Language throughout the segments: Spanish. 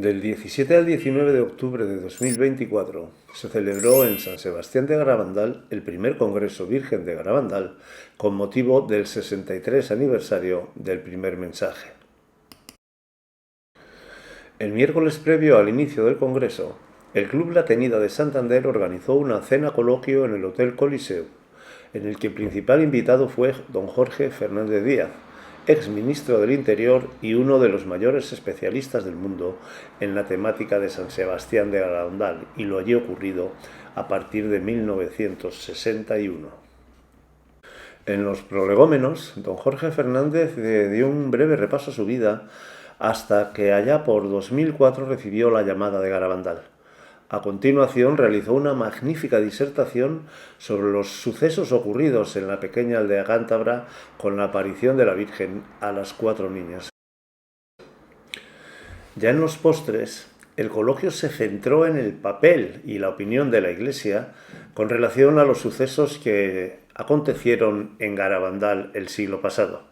Del 17 al 19 de octubre de 2024 se celebró en San Sebastián de Garabandal el primer Congreso Virgen de Garabandal con motivo del 63 aniversario del primer mensaje. El miércoles previo al inicio del Congreso, el Club La Tenida de Santander organizó una cena coloquio en el Hotel Coliseo, en el que el principal invitado fue don Jorge Fernández Díaz, ex ministro del Interior y uno de los mayores especialistas del mundo en la temática de San Sebastián de Garabandal y lo allí ocurrido a partir de 1961. En los prolegómenos, don Jorge Fernández dio un breve repaso a su vida hasta que allá por 2004 recibió la llamada de Garabandal. A continuación realizó una magnífica disertación sobre los sucesos ocurridos en la pequeña aldea cántabra con la aparición de la Virgen a las 4 niñas. Ya en los postres, el coloquio se centró en el papel y la opinión de la Iglesia con relación a los sucesos que acontecieron en Garabandal el siglo pasado.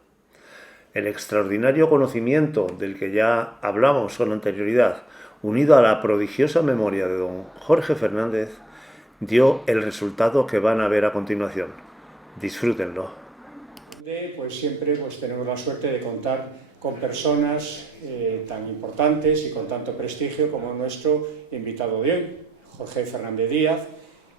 El extraordinario conocimiento del que ya hablamos con anterioridad, unido a la prodigiosa memoria de don Jorge Fernández, dio el resultado que van a ver a continuación. Disfrútenlo. Pues siempre tenemos la suerte de contar con personas tan importantes y con tanto prestigio como nuestro invitado de hoy, Jorge Fernández Díaz,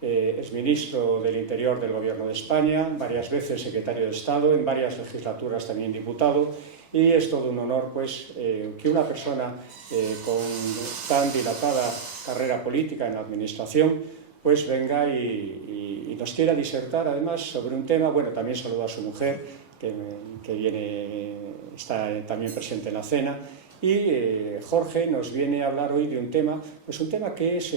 exministro del Interior del Gobierno de España, varias veces secretario de Estado, en varias legislaturas también diputado, y es todo un honor que una persona con tan dilatada carrera política en la Administración venga y nos quiera disertar además sobre un tema. Bueno, también saludo a su mujer que está también presente en la cena. Y Jorge nos viene a hablar hoy de un tema que es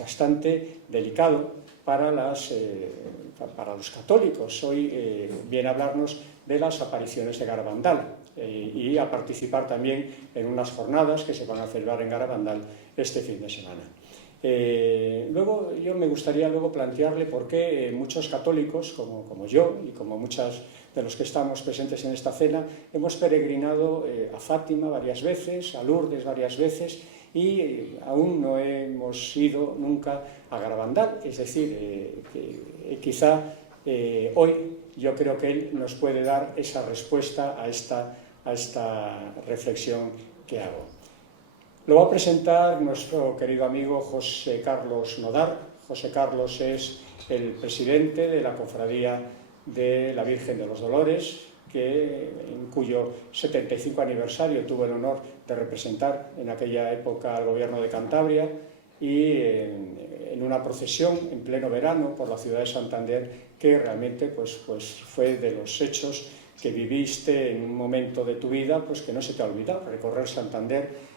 bastante delicado para los católicos. Hoy viene a hablarnos de las apariciones de Garabandal y a participar también en unas jornadas que se van a celebrar en Garabandal este fin de semana. Luego yo me gustaría plantearle por qué muchos católicos, como yo y como muchos de los que estamos presentes en esta cena, hemos peregrinado a Fátima varias veces, a Lourdes varias veces y aún no hemos ido nunca a Garabandal. Es decir, quizá hoy yo creo que él nos puede dar esa respuesta a esta reflexión que hago. Lo va a presentar nuestro querido amigo José Carlos Nodar. José Carlos es el presidente de la Cofradía de la Virgen de los Dolores, en cuyo 75 aniversario tuve el honor de representar en aquella época al Gobierno de Cantabria, y en una procesión en pleno verano por la ciudad de Santander, que realmente fue de los hechos que viviste en un momento de tu vida que no se te ha olvidado, recorrer Santander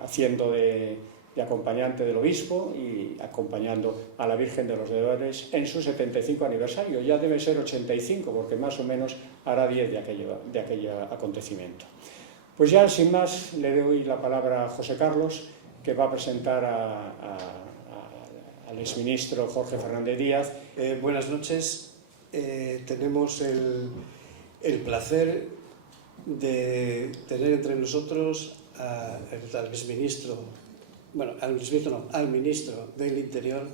haciendo de acompañante del obispo y acompañando a la Virgen de los Dolores en su 75 aniversario. Ya debe ser 85, porque más o menos hará 10 de aquel acontecimiento. Pues ya, sin más, le doy la palabra a José Carlos, que va a presentar al exministro Jorge Fernández Díaz. Buenas noches. Tenemos el placer de tener entre nosotros al ministro del Interior,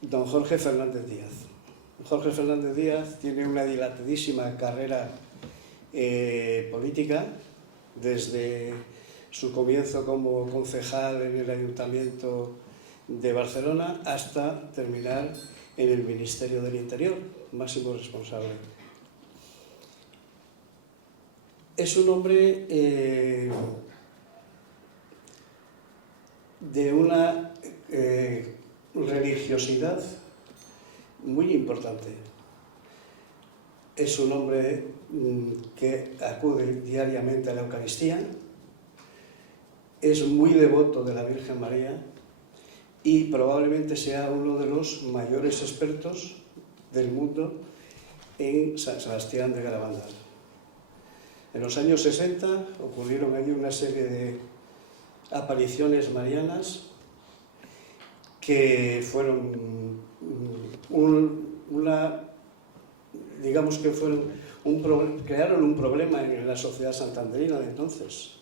don Jorge Fernández Díaz. Jorge Fernández Díaz tiene una dilatadísima carrera política, desde su comienzo como concejal en el Ayuntamiento de Barcelona hasta terminar en el Ministerio del Interior, máximo responsable. Es un hombre de una religiosidad muy importante. Es un hombre que acude diariamente a la Eucaristía, es muy devoto de la Virgen María y probablemente sea uno de los mayores expertos del mundo en San Sebastián de Garabandal. En los años 60 ocurrieron allí una serie de apariciones marianas que fueron crearon un problema en la sociedad santanderina de entonces,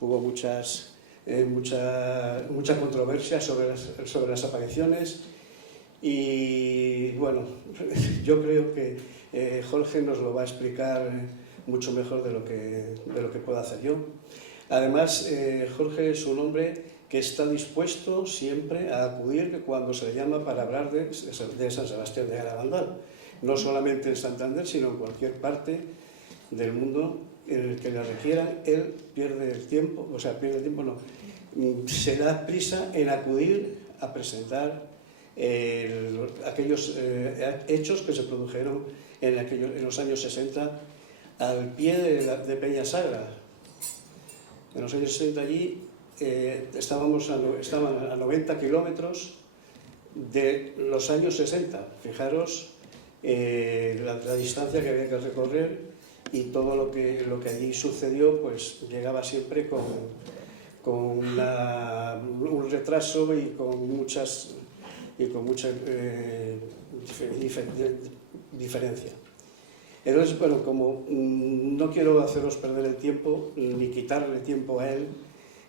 hubo mucha controversia sobre las apariciones y bueno, yo creo que Jorge nos lo va a explicar mucho mejor de lo que puedo hacer yo. Además, Jorge es un hombre que está dispuesto siempre a acudir cuando se le llama para hablar de San Sebastián de Garabandal, no solamente en Santander, sino en cualquier parte del mundo en el que le requieran. Él pierde el tiempo, se da prisa en acudir a presentar aquellos hechos que se produjeron en los años 60 al pie de Peñasagra. En los años 60 allí estaban a 90 kilómetros de los años 60. Fijaros la distancia que había que recorrer y todo lo que allí sucedió, pues llegaba siempre con un retraso y con mucha diferencia. Entonces, bueno, como no quiero haceros perder el tiempo ni quitarle tiempo a él,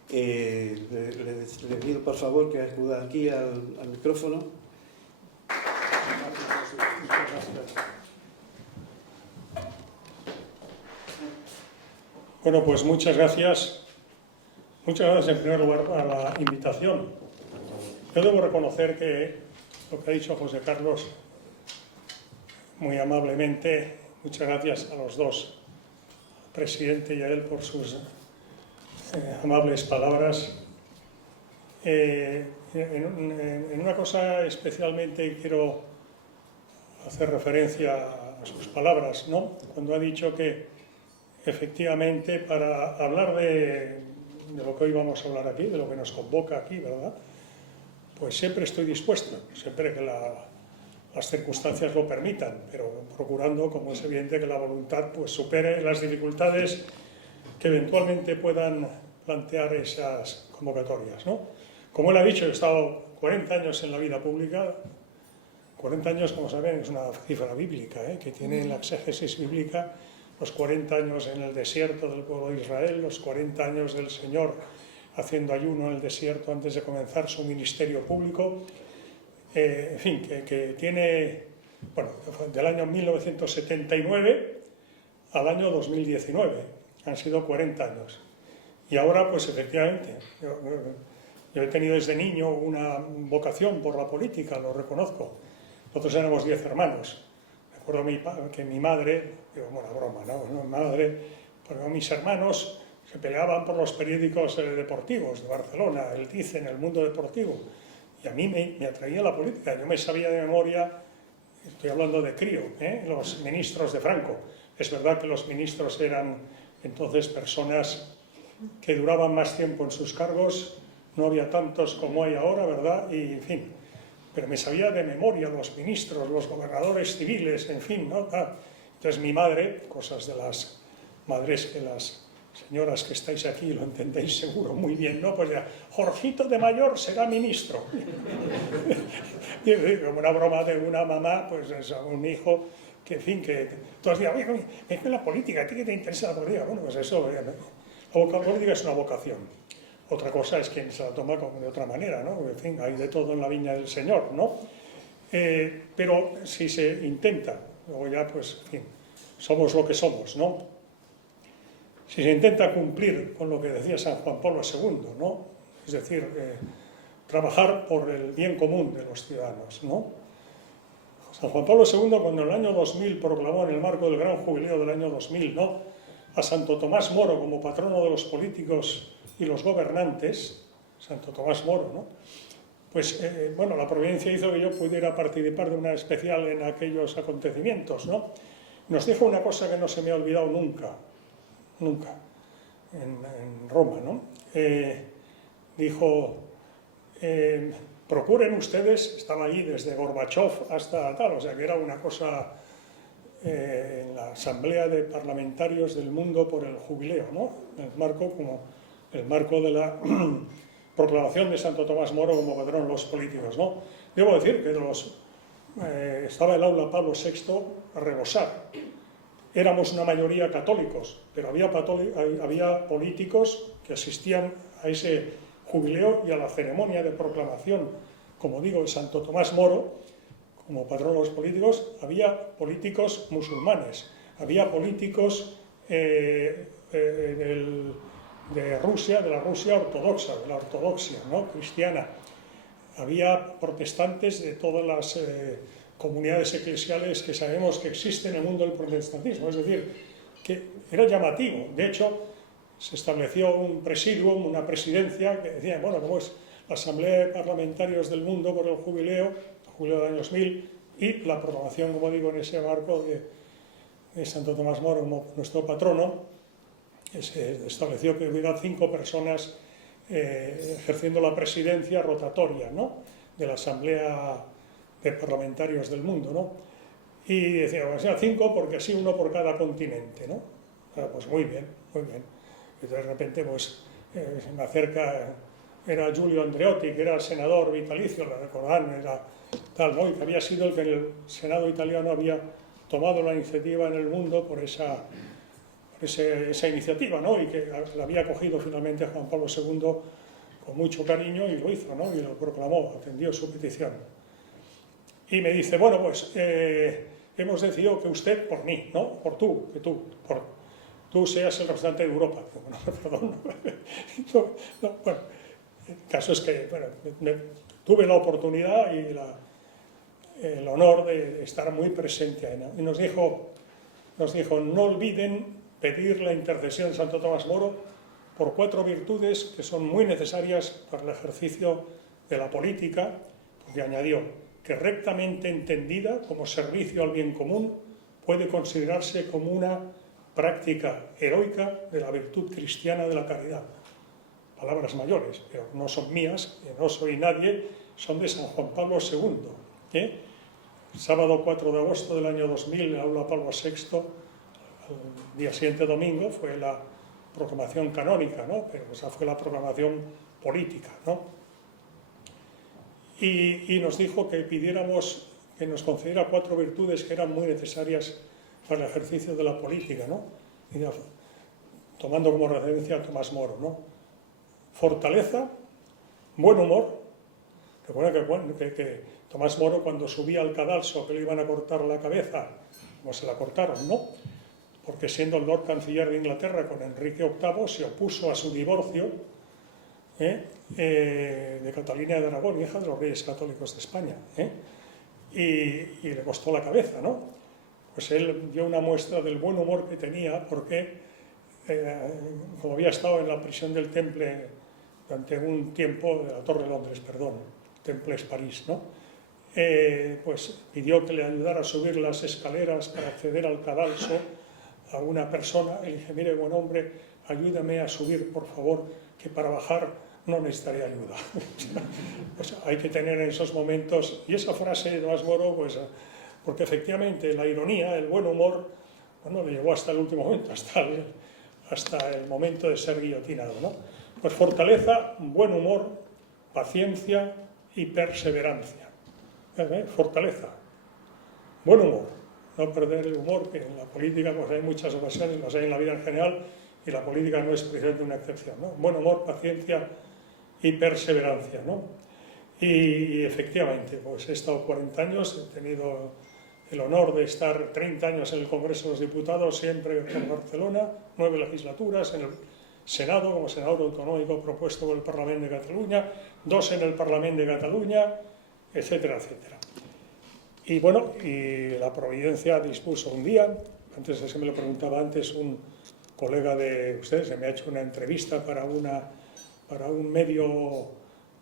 le pido por favor que acuda aquí al micrófono. Bueno, pues muchas gracias. Muchas gracias en primer lugar a la invitación. Yo debo reconocer que lo que ha dicho José Carlos, muy amablemente, muchas gracias a los dos, al presidente y a él por sus amables palabras. En una cosa especialmente quiero hacer referencia a sus palabras, ¿no? Cuando ha dicho que efectivamente para hablar de lo que hoy vamos a hablar aquí, de lo que nos convoca aquí, ¿verdad? Pues siempre estoy dispuesto, siempre que las circunstancias lo permitan, pero procurando, como es evidente, que la voluntad pues supere las dificultades que eventualmente puedan plantear esas convocatorias, ¿no? Como él ha dicho, he estado 40 años en la vida pública. 40 años, como saben, es una cifra bíblica, que tiene en la exégesis bíblica los 40 años en el desierto del pueblo de Israel, los 40 años del Señor haciendo ayuno en el desierto antes de comenzar su ministerio público. En fin, que tiene, bueno, del año 1979 al año 2019, han sido 40 años. Y ahora, pues efectivamente, yo he tenido desde niño una vocación por la política, lo reconozco. Nosotros éramos 10 hermanos. Recuerdo que mi madre, digo, bueno, broma, ¿no? Mi madre, porque mis hermanos se peleaban por los periódicos deportivos de Barcelona, el Dicen, el Mundo Deportivo. Y a mí me atraía la política. Yo me sabía de memoria, estoy hablando de crío, los ministros de Franco. Es verdad que los ministros eran entonces personas que duraban más tiempo en sus cargos, no había tantos como hay ahora, ¿verdad? Y, en fin, pero me sabía de memoria los ministros, los gobernadores civiles, en fin, ¿no? Entonces mi madre, cosas de las madres que las señoras que estáis aquí lo entendéis seguro muy bien, ¿no? Pues ya, Jorgito de mayor será ministro. Y como una broma de una mamá, pues es un hijo que, en fin, que todos días, oye, es que la política, ¿a ti qué te interesa la política? Bueno, pues eso, la política es una vocación. Otra cosa es quien se la toma de otra manera, ¿no? En fin, hay de todo en la viña del Señor, ¿no? Pero si se intenta, luego ya, pues, en fin, somos lo que somos, ¿no? Si se intenta cumplir con lo que decía San Juan Pablo II, ¿no? Es decir, trabajar por el bien común de los ciudadanos, ¿no? San Juan Pablo II, cuando en el año 2000 proclamó en el marco del gran jubileo del año 2000, ¿no?, a Santo Tomás Moro como patrono de los políticos y los gobernantes, Santo Tomás Moro, ¿no? Pues, bueno, la providencia hizo que yo pudiera participar de una especial en aquellos acontecimientos, ¿no? Nos dijo una cosa que no se me ha olvidado nunca, en Roma, ¿no? Dijo, procuren ustedes, estaba allí desde Gorbachov hasta tal, o sea que era una cosa en la Asamblea de Parlamentarios del Mundo por el Jubileo, ¿no? El marco de la proclamación de Santo Tomás Moro como patrón de los políticos, ¿no? Debo decir que estaba el aula Pablo VI a rebosar. éramos una mayoría católicos, pero había políticos que asistían a ese jubileo y a la ceremonia de proclamación, como digo, de Santo Tomás Moro, como patrón de los políticos. Había políticos musulmanes, había políticos de Rusia, de la Rusia ortodoxa, de la ortodoxia, ¿no?, cristiana. Había protestantes de todas las comunidades eclesiales que sabemos que existen en el mundo del protestantismo. Es decir, que era llamativo. De hecho, se estableció un presidium, una presidencia, que decía, bueno, como es la Asamblea de Parlamentarios del Mundo por el jubileo del año 2000, y la proclamación, como digo, en ese marco de Santo Tomás Moro como nuestro patrono, se estableció que hubiera 5 personas ejerciendo la presidencia rotatoria, ¿no?, de la Asamblea de Parlamentarios del Mundo, ¿no? Y decía, bueno, sea 5 porque así uno por cada continente, ¿no? Pues muy bien, muy bien. Y de repente, pues, se me acerca, era Giulio Andreotti, que era el senador vitalicio, la recordarán, era tal, ¿no?, y que había sido el que en el Senado italiano había tomado la iniciativa en el mundo por esa iniciativa, ¿no?, y que la había cogido finalmente Juan Pablo II con mucho cariño y lo hizo, ¿no?, y lo proclamó, atendió su petición. Y me dice, bueno, pues hemos decidido que usted, por mí, ¿no?, por tú, que tú seas el representante de Europa. Bueno, perdón. No, bueno, el caso es que, bueno, tuve la oportunidad y el honor de estar muy presente ahí, ¿no? Y nos dijo, no olviden pedir la intercesión de Santo Tomás Moro por 4 virtudes que son muy necesarias para el ejercicio de la política, porque añadió que rectamente entendida como servicio al bien común puede considerarse como una práctica heroica de la virtud cristiana de la caridad. Palabras mayores, pero no son mías, que no soy nadie, son de San Juan Pablo II. El sábado 4 de agosto del año 2000, en el aula Pablo VI, el día siguiente domingo, fue la proclamación canónica, ¿no?, pero esa fue la proclamación política, ¿no? Y nos dijo que pidiéramos que nos concediera 4 virtudes que eran muy necesarias para el ejercicio de la política, ¿no?, y tomando como referencia a Tomás Moro, ¿no? Fortaleza, buen humor. Recuerda que Tomás Moro, cuando subía al cadalso que le iban a cortar la cabeza, como se la cortaron, ¿no?, porque siendo el Lord Canciller de Inglaterra con Enrique VIII se opuso a su divorcio de Catalina de Aragón, hija de los reyes católicos de España, y le costó la cabeza, ¿no? Pues él dio una muestra del buen humor que tenía, porque como había estado en la prisión del Temple durante un tiempo, de la Torre de Londres, perdón, Temple es París, ¿no?, pues pidió que le ayudara a subir las escaleras para acceder al cadalso a una persona, y le dije, mire, buen hombre, ayúdame a subir, por favor, que para bajar no necesitaré ayuda. Pues hay que tener en esos momentos, y esa frase de Tomás Moro, pues, porque efectivamente la ironía, el buen humor, bueno, le llevó hasta el último momento, hasta el momento de ser guillotinado, ¿no? Pues fortaleza, buen humor, paciencia y perseverancia. Fortaleza, buen humor. No perder el humor, que en la política pues hay muchas ocasiones, las hay en la vida en general, y la política no es precisamente una excepción, ¿no? Buen humor, paciencia y perseverancia, ¿no? Y efectivamente, pues he estado 40 años, he tenido el honor de estar 30 años en el Congreso de los Diputados, siempre en Barcelona, 9 legislaturas, en el Senado como senador autonómico propuesto por el Parlamento de Cataluña, 2 en el Parlamento de Cataluña, etcétera, etcétera. Y bueno, y la Providencia dispuso un día, antes de que me lo preguntaba antes un colega de ustedes, se me ha hecho una entrevista para un medio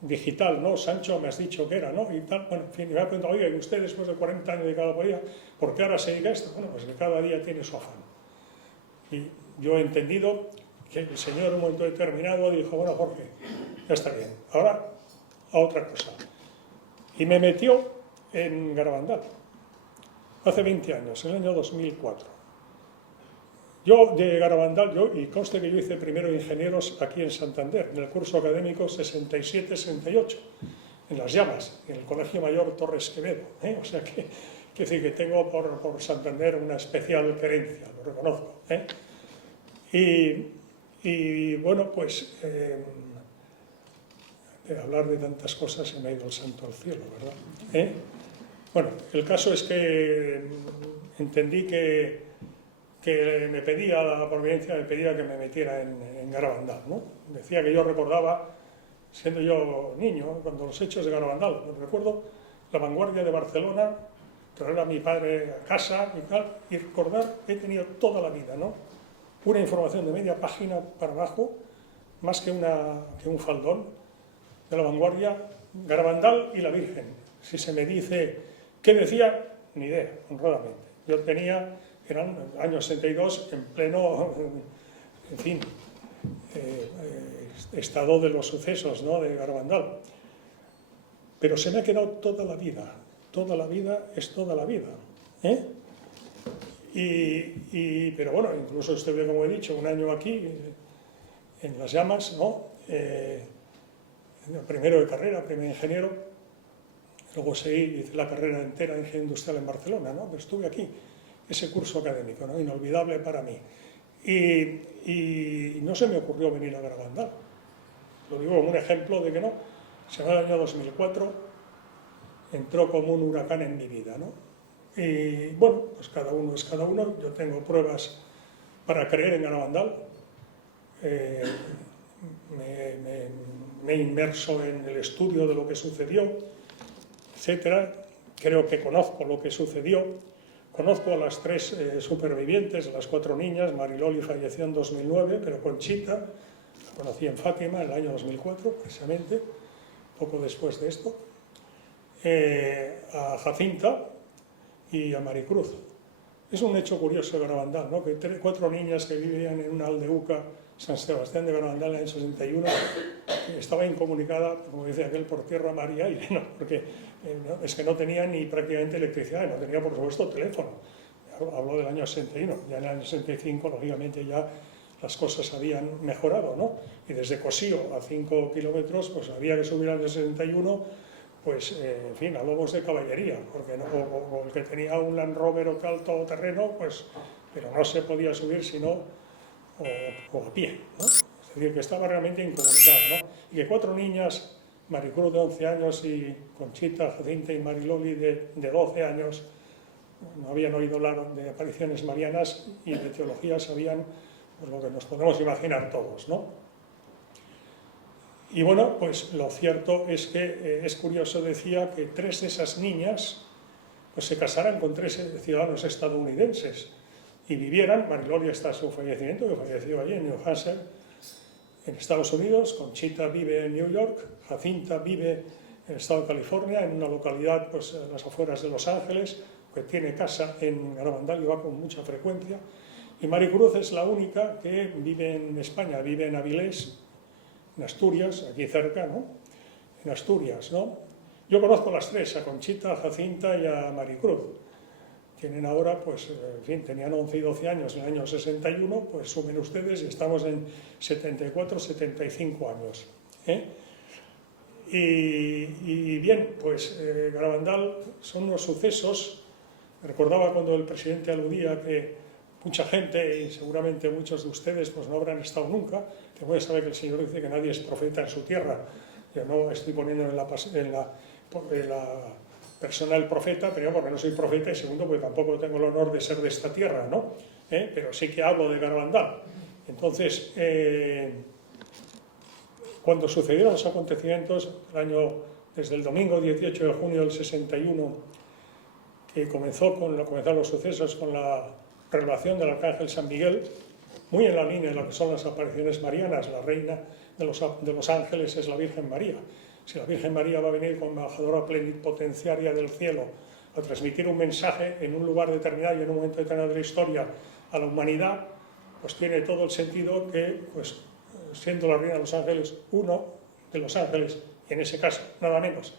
digital, ¿no? Sancho, me has dicho que era, ¿no? Y tal, bueno, en fin, me ha preguntado, oye, ¿y usted después de 40 años de cada día, por qué ahora se dedica a esto? Bueno, pues que cada día tiene su afán. Y yo he entendido que el señor en un momento determinado dijo, bueno, Jorge, ya está bien, ahora a otra cosa. Y me metió en Garabandal, hace 20 años, en el año 2004. Yo de Garabandal, y conste que yo hice primero ingenieros aquí en Santander, en el curso académico 67-68, en Las Llamas, en el Colegio Mayor Torres Quevedo, o sea que Quiero decir que tengo por Santander una especial querencia, lo reconozco, ¿eh? Y bueno, pues de hablar de tantas cosas se me ha ido el santo al cielo, ¿verdad? ¿Eh? Bueno, el caso es que entendí que me pedía la providencia, me pedía que me metiera en Garabandal, ¿no? Decía que yo recordaba, siendo yo niño, cuando los hechos de Garabandal, recuerdo la vanguardia de Barcelona, traer a mi padre a casa y tal, y recordar que he tenido toda la vida, ¿no? Una información de media página para abajo, más que un faldón, de la vanguardia, Garabandal y la Virgen. Si se me dice qué decía, ni idea, honradamente. Yo tenía, eran años 62, en pleno, en fin, estado de los sucesos, ¿no?, de Garabandal. Pero se me ha quedado toda la vida es toda la vida, ¿eh? Pero bueno, incluso estuve, como he dicho, un año aquí, en Las Llamas, ¿no? Primero de carrera, primer ingeniero, luego hice la carrera entera de ingeniería industrial en Barcelona, ¿no? Pero estuve aquí, ese curso académico, ¿no?, inolvidable para mí. Y no se me ocurrió venir a Garabandal. Lo digo como un ejemplo de que no. Se va el año 2004, entró como un huracán en mi vida, ¿no? Y bueno, pues cada uno es cada uno. Yo tengo pruebas para creer en Garabandal. Me he inmerso en el estudio de lo que sucedió, etcétera. Creo que conozco lo que sucedió. Conozco a las 3 supervivientes, a las 4 niñas. Mariloli falleció en 2009, pero Conchita la conocí en Fátima en el año 2004, precisamente, poco después de esto. A Jacinta y a Maricruz. Es un hecho curioso de Garabandal, ¿no?, que 4 niñas que vivían en una aldeuca, San Sebastián de Garabandal, en el año 61, estaba incomunicada, como dice aquel, por tierra, mar y aire, ¿no?, porque es que no tenía ni prácticamente electricidad, no tenía, por supuesto, teléfono. Hablo del año 61, ya en el año 65, lógicamente, ya las cosas habían mejorado, ¿no? Y desde Cosío a 5 kilómetros, pues había que subir al 61, pues, en fin, a lomos de caballería, porque no, o el que tenía un Land Rover o tal todoterreno, pues, pero no se podía subir sino o a pie, ¿no? Es decir, que estaba realmente incomunicado, ¿no? Y que 4 niñas, Maricruz de 11 años y Conchita, Jacinta y Mariloli de 12 años, no habían oído hablar de apariciones marianas y de teología sabían, pues, lo que nos podemos imaginar todos, ¿no? Y bueno, pues lo cierto es que es curioso, decía, que 3 de esas niñas pues se casaran con 3 ciudadanos estadounidenses y vivieran. Mariloli hasta su fallecimiento, que falleció allí en New Hampshire, en Estados Unidos. Conchita vive en New York, Jacinta vive en el estado de California, en una localidad pues a las afueras de Los Ángeles, que tiene casa en Garabandal y va con mucha frecuencia. Y Maricruz es la única que vive en España, vive en Avilés, en Asturias, aquí cerca, ¿no? En Asturias, ¿no? Yo conozco a las 3, a Conchita, a Jacinta y a Maricruz. Tienen ahora, pues, en fin, tenían 11 y 12 años en el año 61, pues sumen ustedes y estamos en 74, 75 años, ¿eh? Y bien, pues Garabandal son unos sucesos. Recordaba cuando el presidente aludía que mucha gente, y seguramente muchos de ustedes, pues no habrán estado nunca, que puede saber que el Señor dice que nadie es profeta en su tierra. Yo no estoy poniendo en la persona del profeta, primero porque no soy profeta y segundo porque tampoco tengo el honor de ser de esta tierra, ¿no? Pero sí que hablo de Garabandal. Entonces, cuando sucedieron los acontecimientos, desde el domingo 18 de junio del 61, que comenzaron los sucesos con la revelación del Arcángel San Miguel, muy en la línea de lo que son las apariciones marianas. La reina de los ángeles es la Virgen María. Si la Virgen María va a venir como embajadora plenipotenciaria del cielo a transmitir un mensaje en un lugar determinado y en un momento determinado de la historia a la humanidad, pues tiene todo el sentido que, pues, siendo la reina de los ángeles, uno de los ángeles, y en ese caso nada menos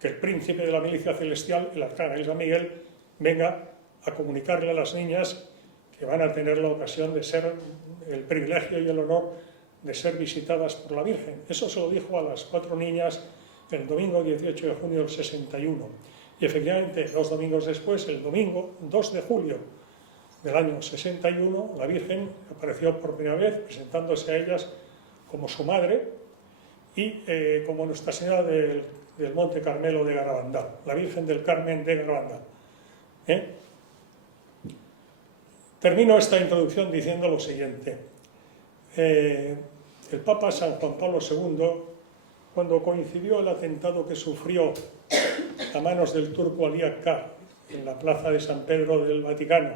que el príncipe de la milicia celestial, el Arcángel San Miguel, venga a comunicarle a las niñas que van a tener la ocasión de ser, el privilegio y el honor de ser visitadas por la Virgen. Eso se lo dijo a las 4 niñas el domingo 18 de junio del 61. Y efectivamente, 2 domingos después, el domingo 2 de julio del año 61, la Virgen apareció por primera vez presentándose a ellas como su madre y como Nuestra Señora del Monte Carmelo de Garabandal, la Virgen del Carmen de Garabandal. Termino esta introducción diciendo lo siguiente. El Papa San Juan Pablo II, cuando coincidió el atentado que sufrió a manos del turco Ali Akka en la plaza de San Pedro del Vaticano,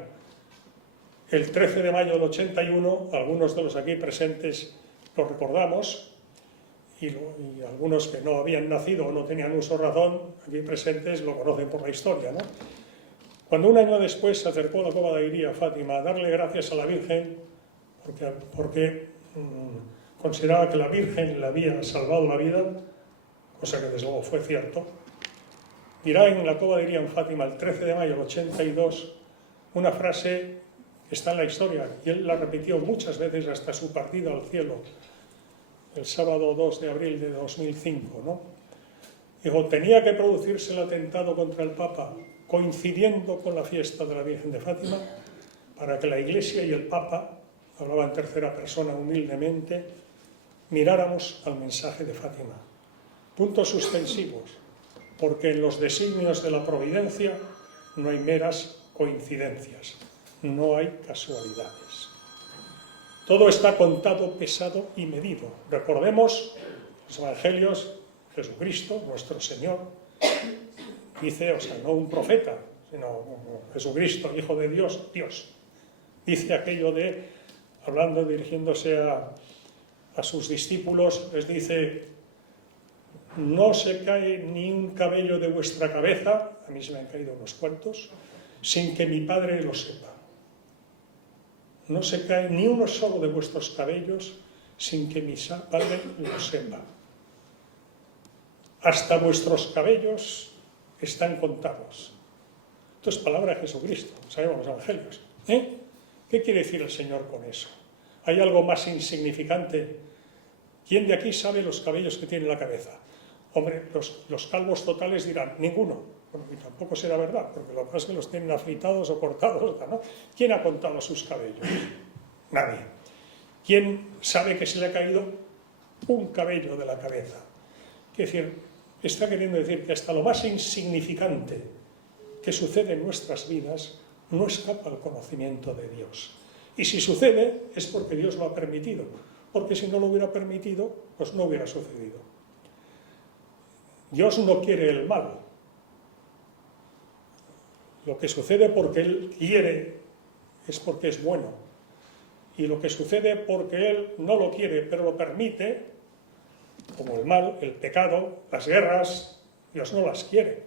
el 13 de mayo del 81, algunos de los aquí presentes lo recordamos, y algunos que no habían nacido o no tenían uso de razón, aquí presentes lo conocen por la historia, ¿no? Cuando un año después se acercó a la Cova de Iría, Fátima, a darle gracias a la Virgen, porque consideraba que la Virgen le había salvado la vida, cosa que desde luego fue cierto, dirá en la Cova de Iría en Fátima, el 13 de mayo del 82, una frase que está en la historia, y él la repitió muchas veces hasta su partida al cielo, el sábado 2 de abril de 2005, ¿no? Dijo, tenía que producirse el atentado contra el Papa, coincidiendo con la fiesta de la Virgen de Fátima, para que la Iglesia y el Papa, hablaba en tercera persona humildemente, miráramos al mensaje de Fátima. Puntos suspensivos, porque en los designios de la providencia no hay meras coincidencias, no hay casualidades. Todo está contado, pesado y medido. Recordemos los evangelios, Jesucristo, nuestro Señor, dice, o sea, no un profeta, sino Jesucristo, Hijo de Dios, Dios. Dice aquello de, hablando, dirigiéndose a sus discípulos, les dice, no se cae ni un cabello de vuestra cabeza, a mí se me han caído unos cuantos, sin que mi Padre lo sepa. No se cae ni uno solo de vuestros cabellos sin que mi Padre lo sepa. Hasta vuestros cabellos están contados. Esto es palabra de Jesucristo, sabemos los evangelios. ¿Qué quiere decir el Señor con eso? ¿Hay algo más insignificante? ¿Quién de aquí sabe los cabellos que tiene en la cabeza? Hombre, los calvos totales dirán, ninguno. Bueno, y tampoco será verdad, porque lo que pasa es que los tienen afeitados o cortados, ¿no? ¿Quién ha contado sus cabellos? Nadie. ¿Quién sabe que se le ha caído un cabello de la cabeza? Es decir, está queriendo decir que hasta lo más insignificante que sucede en nuestras vidas no escapa al conocimiento de Dios. Y si sucede es porque Dios lo ha permitido, porque si no lo hubiera permitido, pues no hubiera sucedido. Dios no quiere el mal. Lo que sucede porque Él quiere es porque es bueno. Y lo que sucede porque Él no lo quiere, pero lo permite, como el mal, el pecado, las guerras, Dios no las quiere.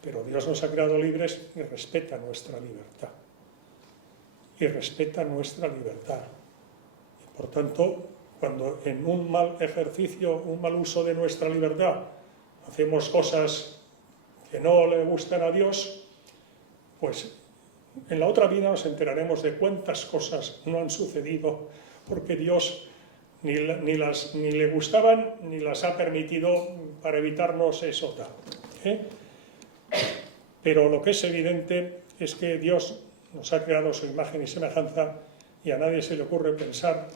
Pero Dios nos ha creado libres y respeta nuestra libertad. Y respeta nuestra libertad. Y por tanto, cuando en un mal ejercicio, un mal uso de nuestra libertad, hacemos cosas que no le gustan a Dios, pues en la otra vida nos enteraremos de cuántas cosas no han sucedido porque Dios ni le gustaban ni las ha permitido para evitarnos eso tal. Pero lo que es evidente es que Dios nos ha creado su imagen y semejanza y a nadie se le ocurre pensar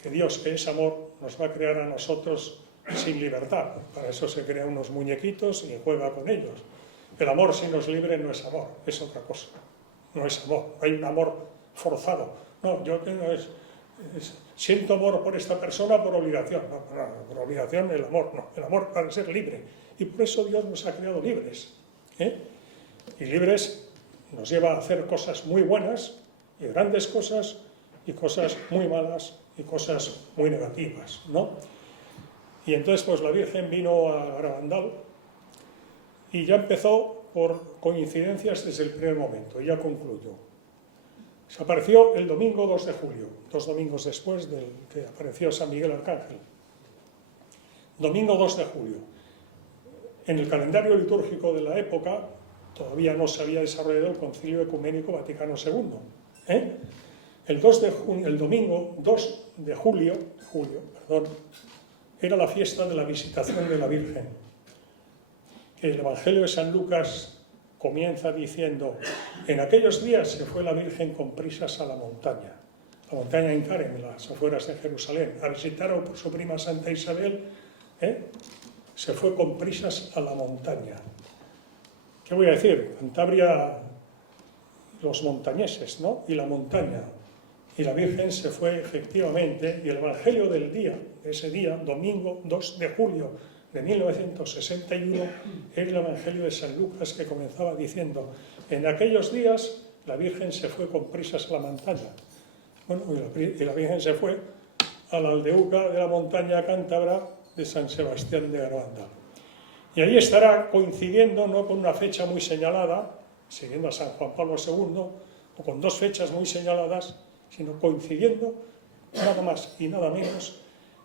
que Dios, que es amor, nos va a crear a nosotros sin libertad. Para eso se crean unos muñequitos y juega con ellos. El amor si no es libre no es amor, es otra cosa. No es amor, hay un amor forzado. No, yo siento amor por esta persona por obligación. No, por obligación el amor no. El amor para ser libre. Y por eso Dios nos ha creado libres. Y libres nos lleva a hacer cosas muy buenas y grandes cosas y cosas muy malas y cosas muy negativas, ¿no? Y entonces pues la Virgen vino a Garabandal y ya empezó por coincidencias desde el primer momento, y ya concluyó. Se apareció el domingo 2 de julio, 2 domingos después del que apareció San Miguel Arcángel. Domingo 2 de julio. En el calendario litúrgico de la época todavía no se había desarrollado el Concilio Ecuménico Vaticano II. El domingo 2 de julio, era la fiesta de la Visitación de la Virgen. que el Evangelio de San Lucas comienza diciendo: en aquellos días se fue la Virgen con prisas a la montaña Encar, en las afueras de Jerusalén, a visitar a su prima Santa Isabel. Se fue con prisas a la montaña. ¿Qué voy a decir? Cantabria, los montañeses, ¿no? Y la montaña. Y la Virgen se fue efectivamente, y el Evangelio del día, ese día, domingo 2 de julio de 1961, es el Evangelio de San Lucas, que comenzaba diciendo: en aquellos días la Virgen se fue con prisas a la montaña. Bueno, y la Virgen se fue a la aldeuca de la montaña cántabra de San Sebastián de Garabandal. Y ahí estará coincidiendo, no con una fecha muy señalada, siguiendo a San Juan Pablo II, o con dos fechas muy señaladas, sino coincidiendo nada más y nada menos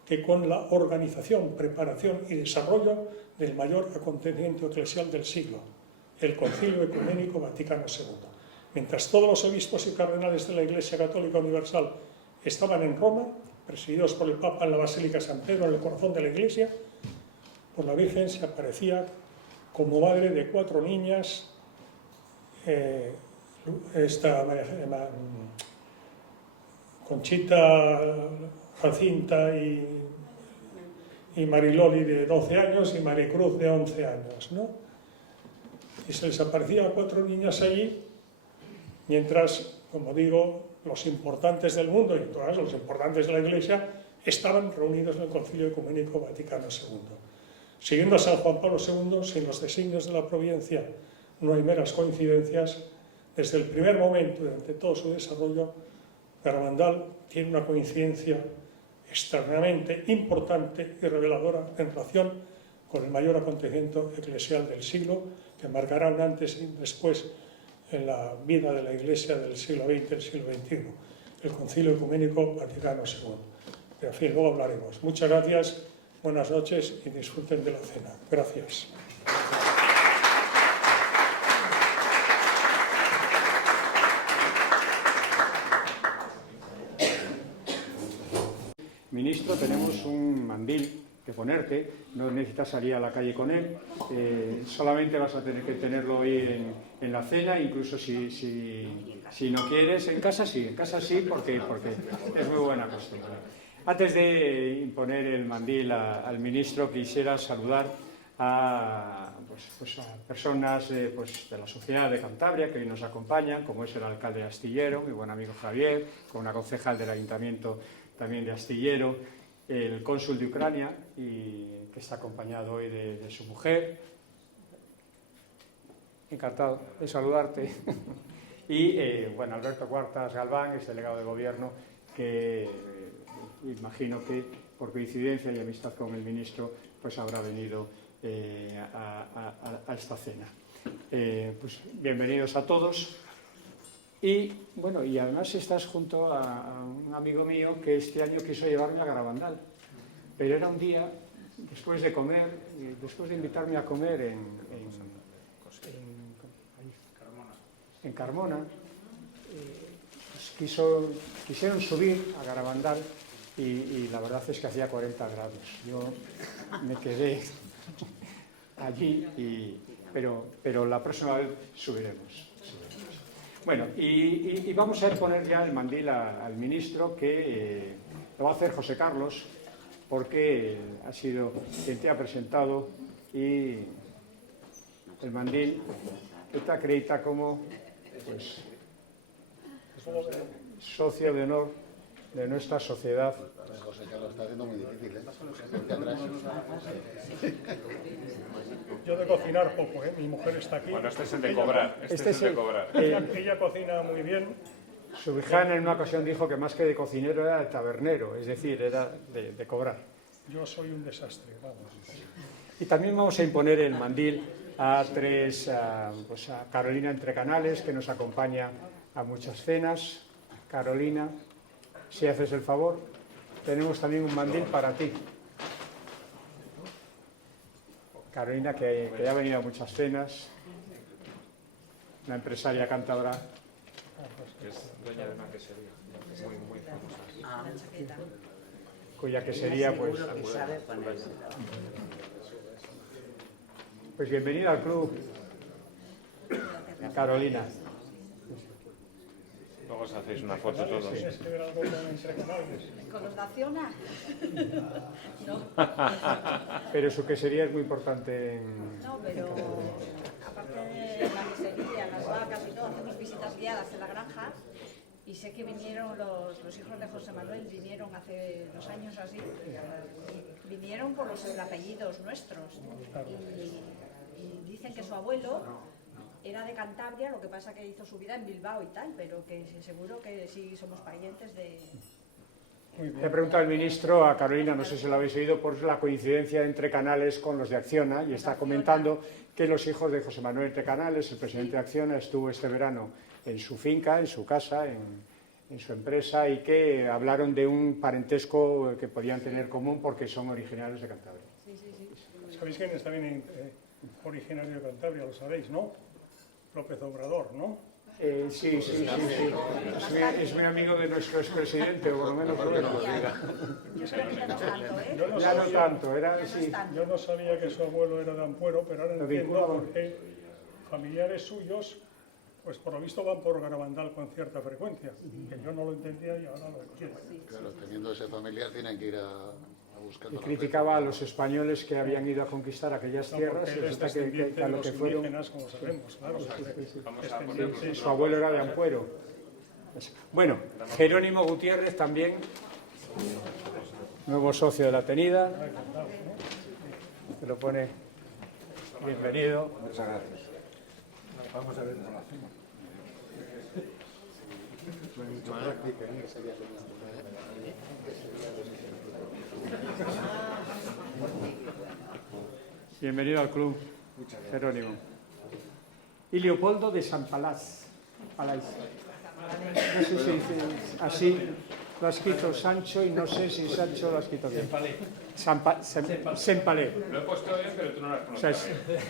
que con la organización, preparación y desarrollo del mayor acontecimiento eclesial del siglo, el Concilio Ecuménico Vaticano II. Mientras todos los obispos y cardenales de la Iglesia Católica Universal estaban en Roma, presididos por el Papa en la Basílica de San Pedro, en el corazón de la Iglesia, pues la Virgen se aparecía como madre de 4 niñas, Conchita, Jacinta y Mariloli, de 12 años, y Maricruz, de 11 años, ¿no? Y se les aparecía a 4 niñas allí, mientras, como digo, los importantes del mundo y todos los importantes de la Iglesia estaban reunidos en el Concilio Ecuménico Vaticano II. Siguiendo a San Juan Pablo II, sin los designios de la providencia no hay meras coincidencias. Desde el primer momento, durante todo su desarrollo, Garabandal tiene una coincidencia extremadamente importante y reveladora en relación con el mayor acontecimiento eclesial del siglo, que marcará un antes y un después en la vida de la Iglesia del siglo XX y del siglo XXI, el Concilio Ecuménico Vaticano II. En fin, luego hablaremos. Muchas gracias, buenas noches y disfruten de la cena. Gracias. Ministro, tenemos un mandil que ponerte, no necesitas salir a la calle con él, solamente vas a tener que tenerlo hoy en la cena, incluso si no quieres, en casa sí, porque es muy buena costumbre. Antes de imponer el mandil al ministro, quisiera saludar a personas de la sociedad de Cantabria que hoy nos acompañan, como es el alcalde de Astillero, mi buen amigo Javier, con una concejal del Ayuntamiento también de Astillero, el cónsul de Ucrania, y que está acompañado hoy de su mujer. Encantado de saludarte. Y Alberto Cuartas Galván, es delegado de gobierno, que imagino que por coincidencia y amistad con el ministro pues habrá venido a esta cena. Bienvenidos a todos. Y además estás junto a un amigo mío que este año quiso llevarme a Garabandal, pero era un día, después de comer, después de invitarme a comer en Carmona, quisieron subir a Garabandal y la verdad es que hacía 40 grados. Yo me quedé allí, pero la próxima vez subiremos. Bueno, y vamos a poner ya el mandil al ministro, que lo va a hacer José Carlos, porque ha sido quien te ha presentado, y el mandil te acredita como socio de honor de nuestra sociedad. José Carlos, está haciendo muy difícil, ¿eh? Yo de cocinar poco, ¿eh? Mi mujer está aquí. Bueno, este es el de cobrar. Ella cocina muy bien. Su hija en una ocasión dijo que más que de cocinero era de tabernero, es decir, era de cobrar. Yo soy un desastre, vamos. Y también vamos a imponer el mandil a Carolina Entrecanales, que nos acompaña a muchas cenas. Carolina, si haces el favor, tenemos también un mandil para ti. Carolina, que ya ha venido a muchas cenas, una empresaria cántabra. Es dueña de una quesería, muy famosa. Cuya quesería, Pues bienvenida al club, Carolina. Luego os hacéis una foto todos. ¿Tienes que ver algo con Entre Canales? ¿Con los de Acciona? No. Pero su quesería es muy importante en... No, pero aparte de la quesería, las vacas y todo, hacemos visitas guiadas en la granja y sé que vinieron los hijos de José Manuel, vinieron hace 2 años así, vinieron por los apellidos nuestros y dicen que su abuelo era de Cantabria, lo que pasa que hizo su vida en Bilbao y tal, pero que seguro que sí somos parientes de... Le he preguntado al ministro, a Carolina, no sé si lo habéis oído, por la coincidencia entre Canales con los de Acciona, y está comentando que los hijos de José Manuel Entre Canales, el presidente de Acciona, estuvo este verano en su finca, en su casa, en su empresa, y que hablaron de un parentesco que podían tener común porque son originarios de Cantabria. ¿Sabéis quién es también originario de Cantabria? Lo sabéis, ¿no? López Obrador, ¿no? Sí. Es muy amigo de nuestro expresidente, o por lo menos lo era. Yo creo que ya no tanto, ¿eh? Ya no tanto, era sí. Yo no sabía que su abuelo era de Ampuero, pero ahora Lo entiendo vinculaban. por qué familiares suyos, pues por lo visto van por Garabandal con cierta frecuencia, que yo no lo entendía y ahora lo entiendo. Claro, teniendo ese familiar tienen que ir a buscar. Y criticaba a los españoles que habían ido a conquistar aquellas No, tierras, porque y él es resulta que descendiente a de lo los que fueron... indígenas, como sabemos, claro. Vamos a ponerlo. Descendiente. Su abuelo era de Ampuero. Bueno, Jerónimo Gutiérrez también, nuevo socio de la Tenida. Se lo pone bienvenido. Muchas gracias. Vamos a ver cómo lo hacemos. Bienvenido al club, Jerónimo. Y Leopoldo de San Palás. No sé si se dice así, lo ha escrito Sancho y no sé si Sancho lo ha escrito bien. Sempalé. Lo he puesto bien, pero tú no lo has O sea, pronunciado.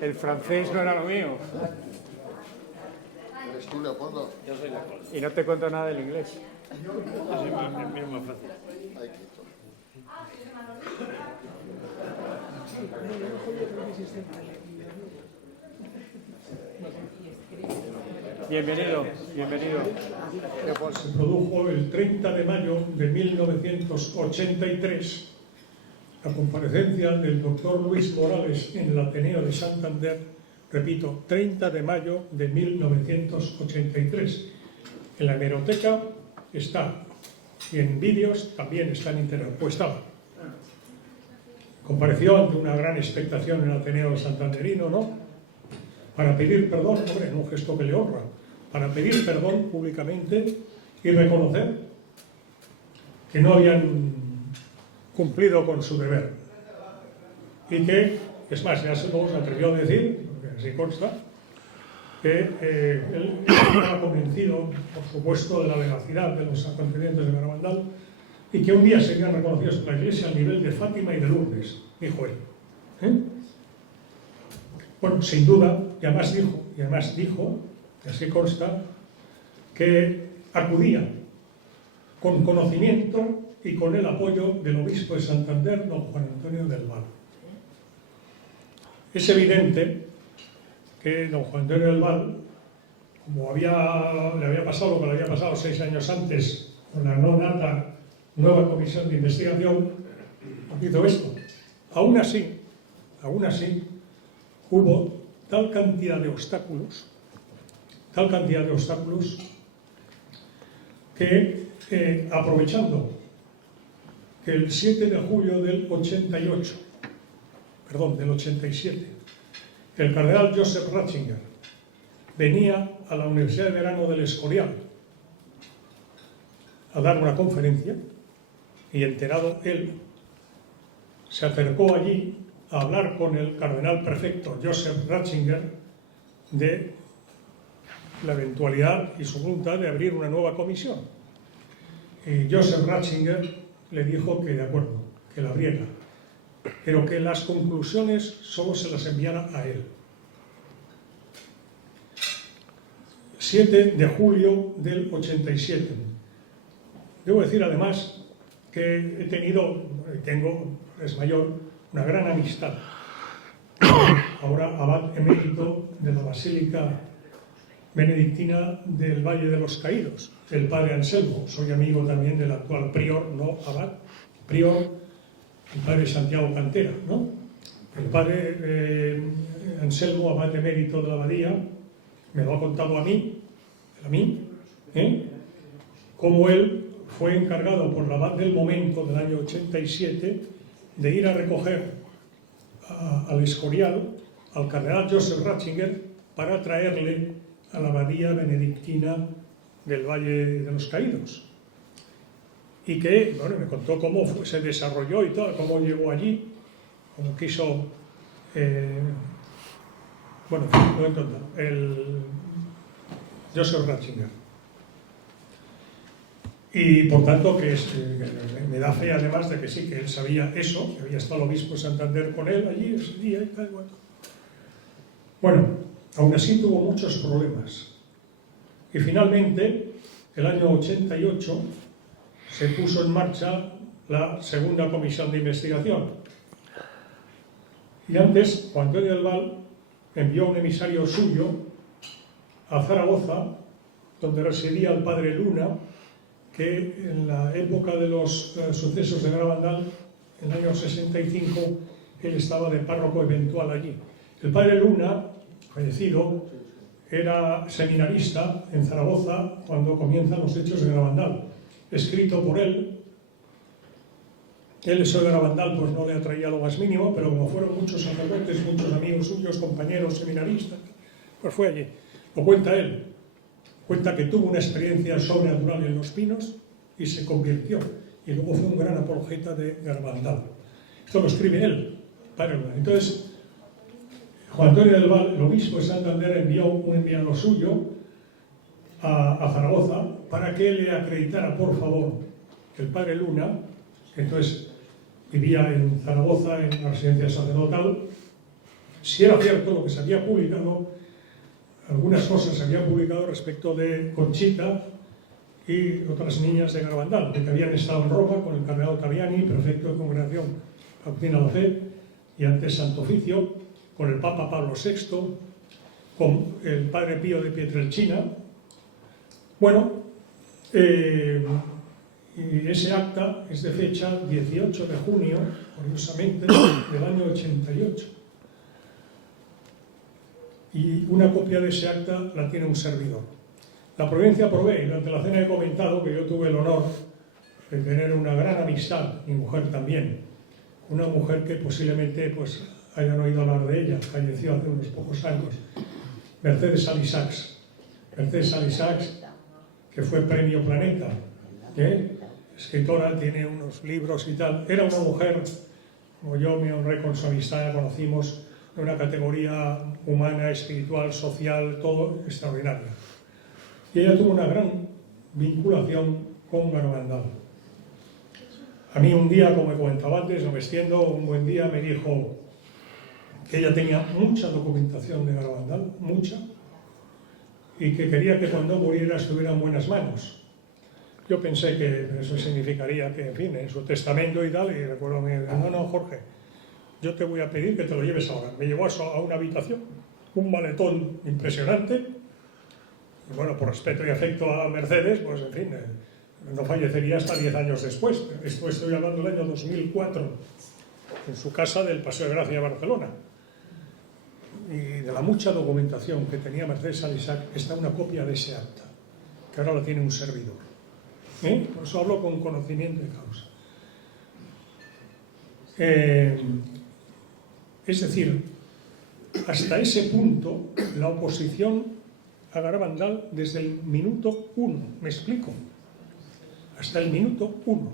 el francés no era lo mío. ¿Eres tú, Leopoldo? Y no te cuento nada del inglés. Ahí quito. Bienvenido. Se produjo el 30 de mayo de 1983 la comparecencia del doctor Luis Morales en el Ateneo de Santander, repito, 30 de mayo de 1983. En la hemeroteca está, y en vídeos también están interpuestas. Compareció ante una gran expectación en el Ateneo santanderino, ¿no? Para pedir perdón, hombre, en un gesto que le honra, para pedir perdón públicamente y reconocer que no habían cumplido con su deber. Y que, es más, ya se nos atrevió a decir, porque así consta, que él estaba convencido, por supuesto, de la veracidad de los acontecimientos de Garabandal y que un día serían reconocidos por la Iglesia al nivel de Fátima y de Lourdes, dijo él. Bueno, sin duda, y además dijo, y así consta, que acudía con conocimiento y con el apoyo del obispo de Santander, don Juan Antonio del Val. Es evidente que don Juan Antonio del Val, como le había pasado lo que le había pasado 6 años antes con la no nata nueva comisión de investigación, hizo esto. Aún así, hubo tal cantidad de obstáculos que, aprovechando que el 7 de julio del 87, el cardenal Joseph Ratzinger venía a la Universidad de Verano del Escorial a dar una conferencia, y enterado él, se acercó allí a hablar con el cardenal prefecto Joseph Ratzinger de la eventualidad y su voluntad de abrir una nueva comisión. Y Joseph Ratzinger le dijo que de acuerdo, que la abriera, pero que las conclusiones solo se las enviara a él. 7 de julio del 87. Debo decir además que tengo, es mayor, una gran amistad. Ahora abad emérito de la Basílica Benedictina del Valle de los Caídos, el padre Anselmo. Soy amigo también del actual prior, no abad, prior, el padre Santiago Cantera, ¿no? El padre Anselmo, abad emérito de la abadía, me lo ha contado a mí, cómo él fue encargado por la abad del momento del año 87 de ir a recoger al Escorial, al cardenal Joseph Ratzinger, para traerle a la abadía benedictina del Valle de los Caídos. Y que, bueno, me contó cómo se desarrolló y todo, cómo llegó allí, cómo quiso, bueno, el Joseph Ratzinger. Y por tanto, que me da fe además de que sí, que él sabía eso, que había estado el obispo de Santander con él allí ese día y tal. Bueno, aún así tuvo muchos problemas. Y finalmente, el año 88, se puso en marcha la segunda comisión de investigación. Y antes, Juan Antonio del Val envió un emisario suyo a Zaragoza, donde residía el padre Luna, que en la época de los sucesos de Garabandal, en el año 65, él estaba de párroco eventual allí. El padre Luna, fallecido, era seminarista en Zaragoza cuando comienzan los hechos de Garabandal. Escrito por él, eso de Garabandal pues no le atraía lo más mínimo, pero como fueron muchos sacerdotes, muchos amigos suyos, compañeros seminaristas, pues fue allí. Lo cuenta él. Cuenta que tuvo una experiencia sobrenatural en Los Pinos y se convirtió. Y luego fue un gran apologeta de Garabandal. Esto lo escribe él. Entonces, Juan Antonio del Val, el obispo de Santander, envió un enviado suyo a Zaragoza para que le acreditara, por favor, que el padre Luna, que entonces vivía en Zaragoza, en la residencia sacerdotal, si era cierto lo que se había publicado. Algunas cosas se habían publicado respecto de Conchita y otras niñas de Garabandal, que habían estado en Roma con el cardenal Ottaviani, prefecto de Congregación Pautina la Fe, y antes Santo Oficio, con el Papa Pablo VI, con el Padre Pío de Pietrelcina. Bueno, y ese acta es de fecha 18 de junio, curiosamente, del año 88. Y una copia de ese acta la tiene un servidor. La provincia provee, durante la cena he comentado que yo tuve el honor de tener una gran amistad, mi mujer también, una mujer que posiblemente pues, hayan oído hablar de ella, falleció hace unos pocos años, Mercedes Alisax. Mercedes Alisax, que fue Premio Planeta, escritora, tiene unos libros y tal. Era una mujer, como yo me honré con su amistad, la conocimos, de una categoría humana, espiritual, social, todo extraordinario. Y ella tuvo una gran vinculación con Garabandal. A mí un día, como he comentado antes, no me extiendo, un buen día me dijo que ella tenía mucha documentación de Garabandal, mucha, y que quería que cuando muriera estuviera en buenas manos. Yo pensé que eso significaría que, en fin, en su testamento y tal, y recuerdo que me dijo, no, Jorge, yo te voy a pedir que te lo lleves ahora. Me llevó a una habitación, un maletón impresionante, y bueno, por respeto y afecto a Mercedes, pues en fin, no fallecería hasta 10 años después. Esto estoy hablando del año 2004, en su casa del Paseo de Gracia de Barcelona. Y de la mucha documentación que tenía Mercedes Alisac, está una copia de ese acta, que ahora la tiene un servidor. Por eso hablo con conocimiento de causa. Es decir, hasta ese punto, la oposición a Garabandal desde el minuto 1, ¿me explico? Hasta el minuto 1.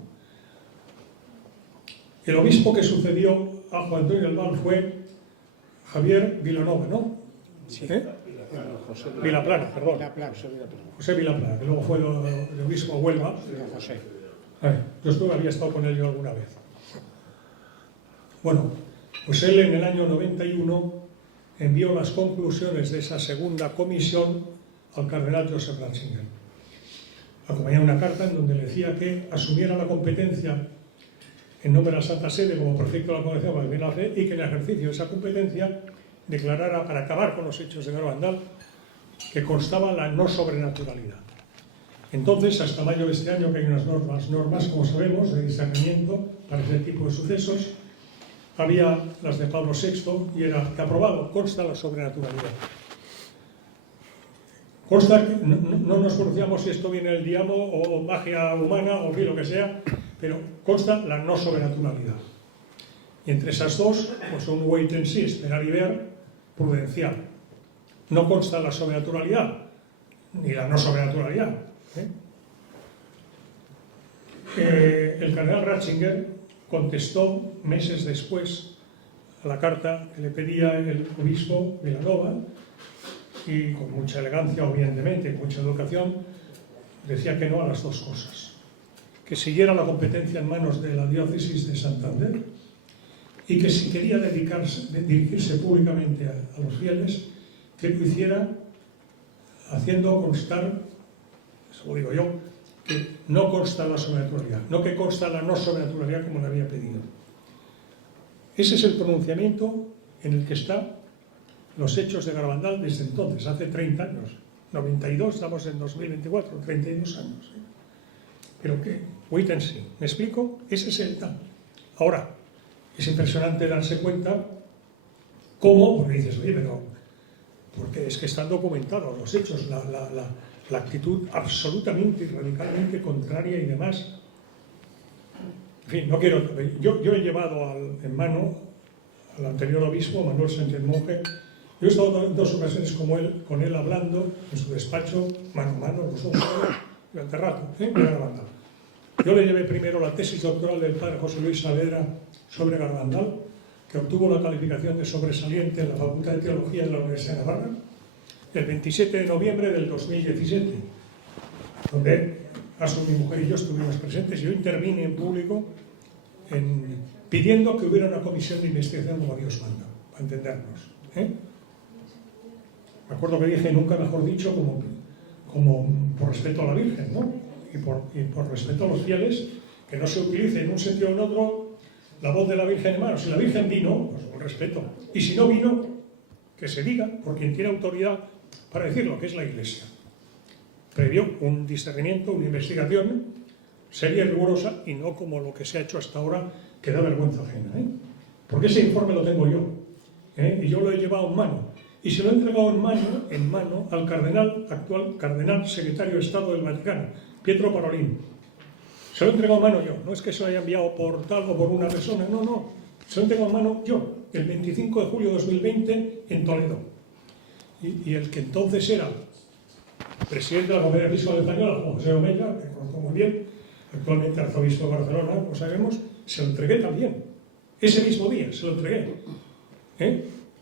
El obispo que sucedió a Juan Antonio del Val fue Javier Vilanova, ¿no? Sí. Vilaplana, perdón. José Vilaplana, que luego fue el obispo de Huelva. José. Yo había estado con él yo alguna vez. Bueno, pues él en el año 91 envió las conclusiones de esa segunda comisión al cardenal Joseph Ratzinger. Acompañaba una carta en donde le decía que asumiera la competencia en nombre de la Santa Sede como prefecto de la Congregación para la Fe, y que en el ejercicio de esa competencia declarara, para acabar con los hechos de Garabandal, que constaba la no sobrenaturalidad. Entonces, hasta mayo de este año, que hay unas normas, como sabemos, de discernimiento para ese tipo de sucesos, había las de Pablo VI y era que aprobado, consta la sobrenaturalidad. Consta que no nos pronunciamos si esto viene del diablo o magia humana o lo que sea, pero consta la no sobrenaturalidad. Y entre esas dos, pues un wait and see, esperar y ver, prudencial. No consta la sobrenaturalidad, ni la no sobrenaturalidad. El cardenal Ratzinger contestó meses después a la carta que le pedía el obispo Vilanova, y con mucha elegancia, obviamente, y mucha educación, decía que no a las dos cosas. Que siguiera la competencia en manos de la diócesis de Santander, y que si quería dirigirse públicamente a los fieles, que lo hiciera haciendo constar, eso lo digo yo, que no consta la sobrenaturalidad, no que consta la no sobrenaturalidad como le había pedido. Ese es el pronunciamiento en el que están los hechos de Garabandal desde entonces, hace 30 años. 92, estamos en 2024, 32 años. Pero que, wait and see, ¿me explico? Ese es el tal. Ahora, es impresionante darse cuenta cómo, porque dices, oye, pero, porque es que están documentados los hechos, la actitud absolutamente y radicalmente contraria y demás. En fin, no quiero... Yo he llevado en mano al anterior obispo, Manuel Sánchez Monje. Yo he estado en 2 ocasiones con él hablando en su despacho, mano a mano, los dos, durante rato, Garabandal. Yo le llevé primero la tesis doctoral del padre José Luis Saavedra sobre Garabandal, que obtuvo la calificación de sobresaliente en la Facultad de Teología de la Universidad de Navarra, el 27 de noviembre del 2017, donde Asun, mi mujer y yo estuvimos presentes. Yo intervine en público pidiendo que hubiera una comisión de investigación como Dios manda, para entendernos. Me acuerdo que dije, nunca mejor dicho, como por respeto a la Virgen, ¿no? Y por respeto a los fieles, que no se utilice en un sentido o en otro la voz de la Virgen, hermano. Si la Virgen vino, pues con respeto. Y si no vino, que se diga por quien tiene autoridad para decirlo, que es la Iglesia. Previo un discernimiento, una investigación seria y rigurosa, y no como lo que se ha hecho hasta ahora, que da vergüenza ajena. Porque ese informe lo tengo yo, y yo lo he llevado en mano. Y se lo he entregado en mano al actual cardenal secretario de Estado del Vaticano, Pietro Parolin. Se lo he entregado en mano yo, no es que se lo haya enviado por tal o por una persona, no. Se lo he entregado en mano yo, el 25 de julio de 2020 en Toledo. Y el que entonces era presidente de la Conferencia Episcopal Española, Juan José Omella, que conozco muy bien, actualmente arzobispo de Barcelona, como sabemos, se lo entregué también. Ese mismo día se lo entregué.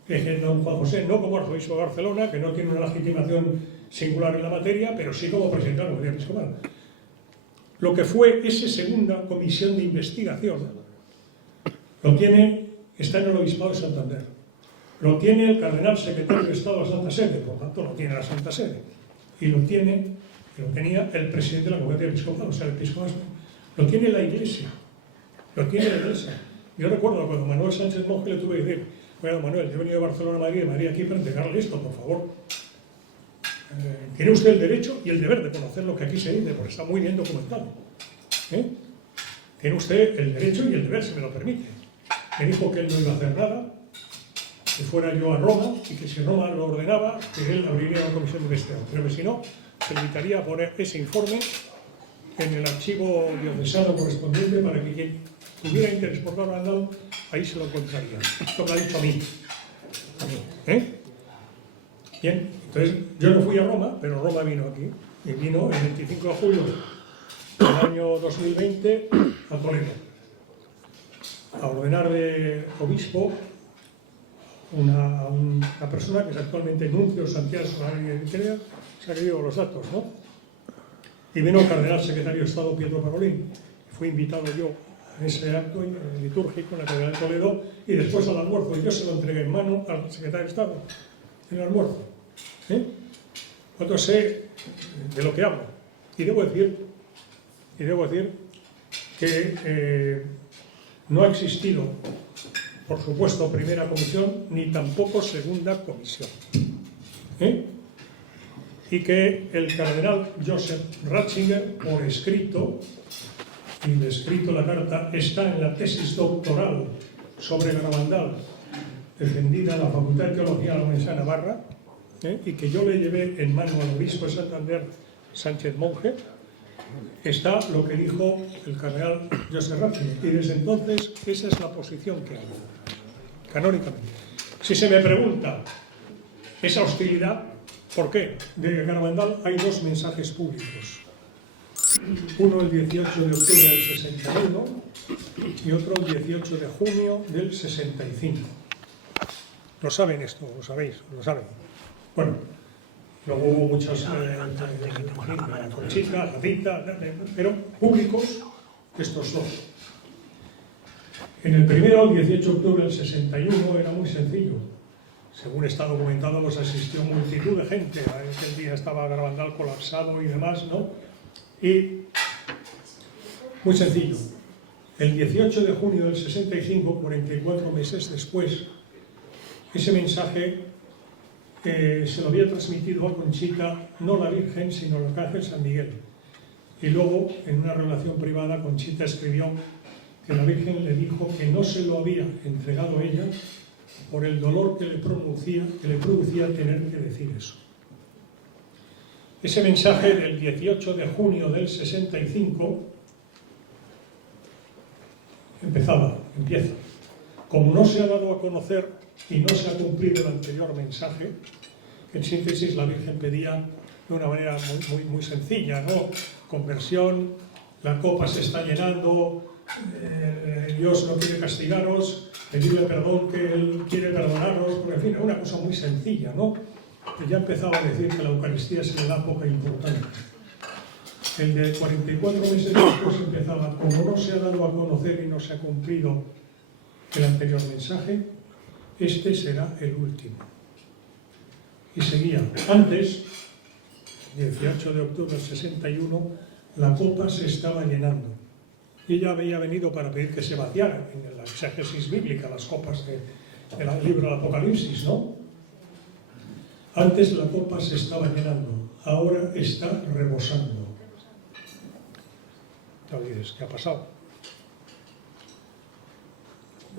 Dije, don Juan José, no como arzobispo de Barcelona, que no tiene una legitimación singular en la materia, pero sí como presidente de la Conferencia Episcopal. Lo que fue esa segunda comisión de investigación está en el Obispado de Santander. Lo tiene el cardenal secretario de Estado de la Santa Sede, por tanto lo tiene la Santa Sede. Y lo tenía el presidente de la Conferencia Episcopal, o sea, el episcopado. Lo tiene la Iglesia. Yo recuerdo cuando Manuel Sánchez Monje le tuve que decir, bueno, Manuel, yo he venido de Barcelona a Madrid y Madrid aquí para entregarle esto, por favor. Tiene usted el derecho y el deber de conocer lo que aquí se dice, porque está muy bien documentado. Tiene usted el derecho y el deber, si me lo permite. Me dijo que él no iba a hacer nada, que fuera yo a Roma, y que si Roma lo ordenaba, que él abriría una comisión de investigación. Pero que si no, se invitaría a poner ese informe en el archivo diocesano correspondiente para que quien tuviera interés por Garabandal, ahí se lo encontraría. Esto me lo ha dicho a mí. Bien, entonces yo no fui a Roma, pero Roma vino aquí. Y vino el 25 de julio del año 2020 a Toledo a ordenar de obispo una persona que es actualmente nuncio Santiago Solari de Eritrea, se han los datos, ¿no? Y vino el cardenal secretario de Estado Pietro Parolin. Fui invitado yo a ese acto litúrgico en la Catedral de Toledo y después al almuerzo. Y yo se lo entregué en mano al secretario de Estado en el almuerzo. Cuando sé de lo que hablo. Y debo decir que No ha existido, por supuesto, primera comisión, ni tampoco segunda comisión. Y que el cardenal Joseph Ratzinger, por escrito, y de escrito la carta, está en la tesis doctoral sobre Garabandal, defendida en la Facultad de Teología de la Universidad de Navarra, y que yo le llevé en mano al obispo de Santander, Sánchez Monje. Está lo que dijo el cardenal Joseph Ratzinger, y desde entonces esa es la posición que hay, canónicamente. Si se me pregunta esa hostilidad, ¿por qué? De Garabandal hay dos mensajes públicos. Uno el 18 de octubre del 61 y otro el 18 de junio del 65. Lo saben esto, lo sabéis, lo saben. Bueno, luego hubo muchos Conchita, Jacinta, pero públicos estos dos. En el primero, el 18 de octubre del 61, era muy sencillo. Según está documentado, pues asistió multitud de gente. Aquel día estaba Garabandal colapsado y demás, ¿no? Y muy sencillo. El 18 de junio del 65, 44 meses después, ese mensaje se lo había transmitido a Conchita, no la Virgen, sino el Arcángel San Miguel. Y luego, en una relación privada, Conchita escribió que la Virgen le dijo que no se lo había entregado a ella por el dolor que le producía tener que decir eso. Ese mensaje del 18 de junio del 65 empieza. Como no se ha dado a conocer y no se ha cumplido el anterior mensaje, en síntesis la Virgen pedía de una manera muy sencilla, ¿no? Conversión, la copa se está llenando, Dios no quiere castigaros, pedirle perdón que Él quiere perdonaros, porque en fin, es una cosa muy sencilla, ¿no? Que ya empezaba a decir que la Eucaristía se le da poca importancia. El de 44 meses después empezaba, como no se ha dado a conocer y no se ha cumplido el anterior mensaje, este será el último. Y seguía. Antes, 18 de octubre del 61, la copa se estaba llenando. Y ella había venido para pedir que se vaciara en la exégesis bíblica, las copas del libro del Apocalipsis, ¿no? Antes la copa se estaba llenando, ahora está rebosando. Te dices, ¿qué ha pasado?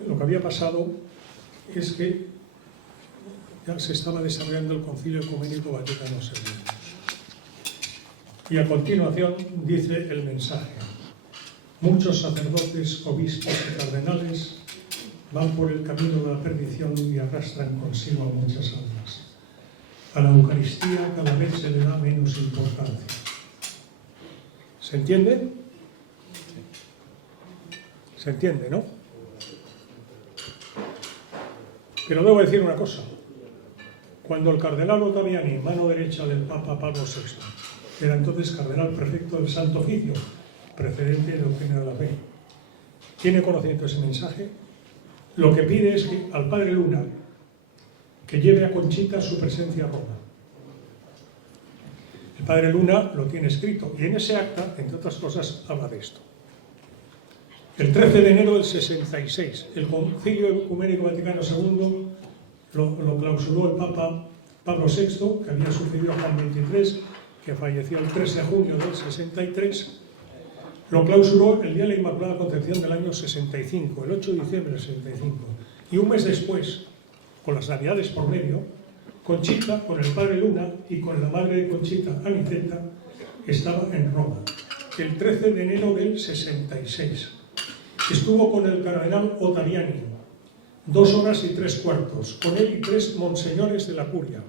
Lo que había pasado es que ya se estaba desarrollando el Concilio Ecuménico Vaticano II. Y a continuación dice el mensaje. Muchos sacerdotes, obispos y cardenales van por el camino de la perdición y arrastran consigo a muchas almas. A la Eucaristía cada vez se le da menos importancia. ¿Se entiende? ¿Se entiende, no? Pero debo decir una cosa. Cuando el cardenal Ottaviani, mano derecha del Papa Pablo VI, era entonces cardenal prefecto del Santo Oficio, precedente de Eugenio de la Fe, tiene conocimiento de ese mensaje, lo que pide es que al padre Luna que lleve a Conchita su presencia a Roma. El padre Luna lo tiene escrito y en ese acta, entre otras cosas, habla de esto. El 13 de enero del 66, el Concilio Ecuménico Vaticano II lo clausuró el Papa Pablo VI, que había sucedido a Juan XXIII, que falleció el 3 de junio del 63, lo clausuró el día de la Inmaculada Concepción del año 65, el 8 de diciembre del 65. Y un mes después, con las Navidades por medio, Conchita, con el padre Luna y con la madre de Conchita, Aniceta, estaba en Roma, el 13 de enero del 66. Estuvo con el cardenal Ottaviani, 2 horas y 3 cuartos, con él y 3 monseñores de la curia.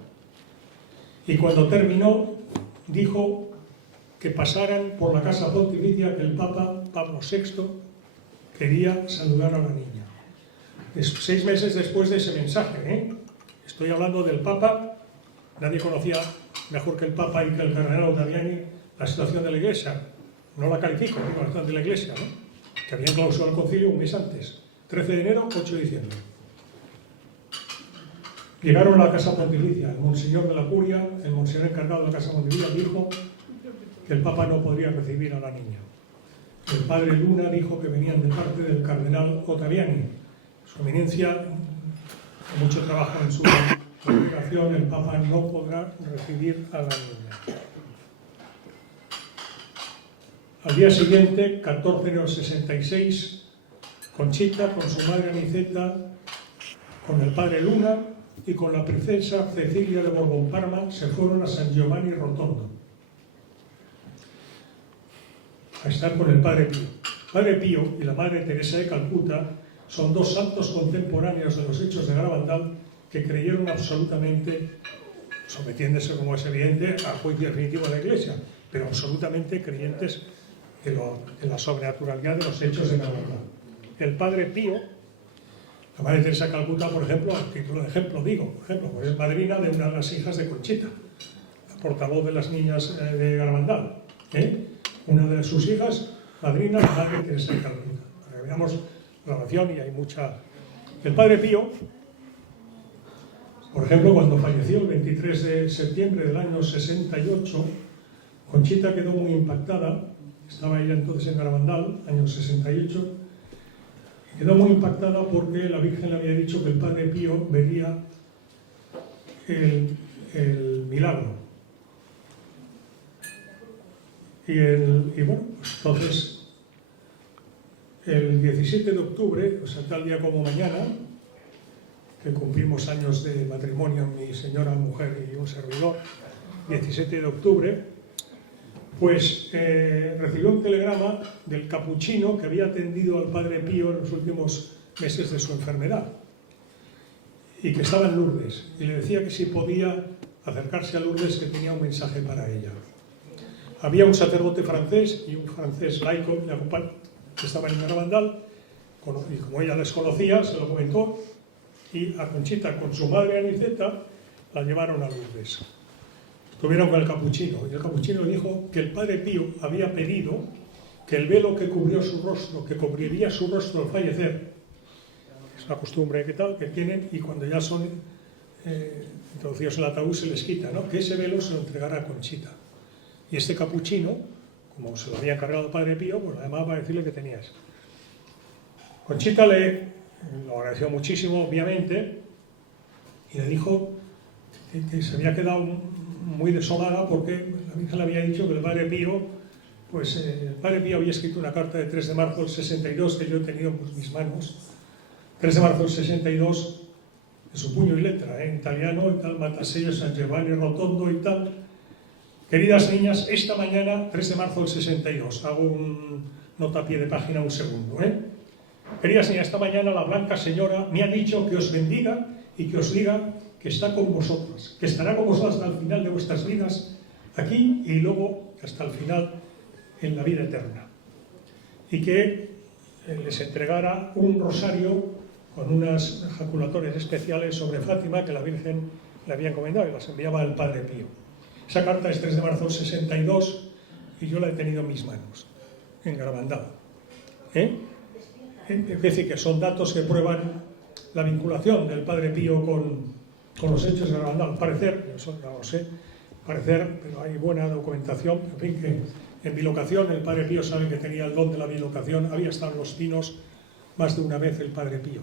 Y cuando terminó, dijo que pasaran por la casa pontificia que el Papa Pablo VI quería saludar a la niña. 6 meses después de ese mensaje, Estoy hablando del Papa. Nadie conocía mejor que el Papa y que el cardenal Ottaviani la situación de la Iglesia. No la califico, digo la situación de la Iglesia, ¿no? Que habían clausurado el concilio un mes antes. 13 de enero, 8 de diciembre. Llegaron a la casa pontificia. El monseñor de la curia, el monseñor encargado de la casa pontificia, dijo que el Papa no podría recibir a la niña. El padre Luna dijo que venían de parte del cardenal Ottaviani. Su eminencia, con mucho trabajo en su congregación, el Papa no podrá recibir a la niña. Al día siguiente, 14 de enero 66, Conchita con su madre Aniceta, con el padre Luna y con la princesa Cecilia de Borbón-Parma se fueron a San Giovanni Rotondo a estar con el padre Pío. El padre Pío y la madre Teresa de Calcuta son dos santos contemporáneos de los hechos de Garabandal que creyeron absolutamente, sometiéndose, como es evidente, al juicio definitivo de la Iglesia, pero absolutamente creyentes de la sobrenaturalidad de los hechos de Garabandal. El padre Pío, la madre Teresa de Calcuta, por ejemplo, a título de ejemplo, pues es madrina de una de las hijas de Conchita, la portavoz de las niñas de Garabandal. Una de sus hijas, madrina, la madre Teresa de Calcuta. Para que veamos la relación, y hay mucha... El padre Pío, por ejemplo, cuando falleció el 23 de septiembre del año 68, Conchita quedó muy impactada. Estaba ella entonces en Garabandal, año 68, quedó muy impactada porque la Virgen le había dicho que el padre Pío vería el milagro. Y bueno, pues entonces, el 17 de octubre, o sea, tal día como mañana, que cumplimos años de matrimonio, mi señora mujer y un servidor, 17 de octubre, pues recibió un telegrama del capuchino que había atendido al padre Pío en los últimos meses de su enfermedad y que estaba en Lourdes, y le decía que si podía acercarse a Lourdes, que tenía un mensaje para ella. Había un sacerdote francés y un francés laico que estaban en Garabandal, y como ella les conocía, se lo comentó, y a Conchita con su madre Aniceta la llevaron a Lourdes. Estuvieron con el capuchino, y el capuchino dijo que el padre Pío había pedido que el velo que cubrió su rostro, que cubriría su rostro al fallecer, es una costumbre que tienen, y cuando ya son introducidos en el ataúd se les quita, ¿no? Que ese velo se lo entregara a Conchita. Y este capuchino, como se lo había encargado el padre Pío, pues además para decirle que tenía eso. Conchita lo agradeció muchísimo, obviamente, y le dijo que se había quedado muy desolada porque la Virgen le había dicho que el padre Pío, pues el padre Pío había escrito una carta de 3 de marzo del 62 que yo he tenido en mis manos, 3 de marzo del 62, de su puño y letra, en italiano y tal, Matasello, San Giovanni Rotondo y tal. Queridas niñas, esta mañana, 3 de marzo del 62, hago un nota a pie de página, un segundo, Queridas niñas, esta mañana la Blanca Señora me ha dicho que os bendiga y que os diga que está con vosotras, que estará con vosotras hasta el final de vuestras vidas aquí y luego hasta el final en la vida eterna. Y que les entregara un rosario con unas ejaculatorias especiales sobre Fátima que la Virgen le había encomendado y las enviaba el padre Pío. Esa carta es 3 de marzo del 62 y yo la he tenido en mis manos, en Garabandal. Es decir, que son datos que prueban la vinculación del padre Pío con los hechos de Garabandal. Al parecer, eso no lo sé, pero hay buena documentación. En fin, que en bilocación el padre Pío sabe que tenía el don de la bilocación, había estado en los pinos más de una vez el padre Pío.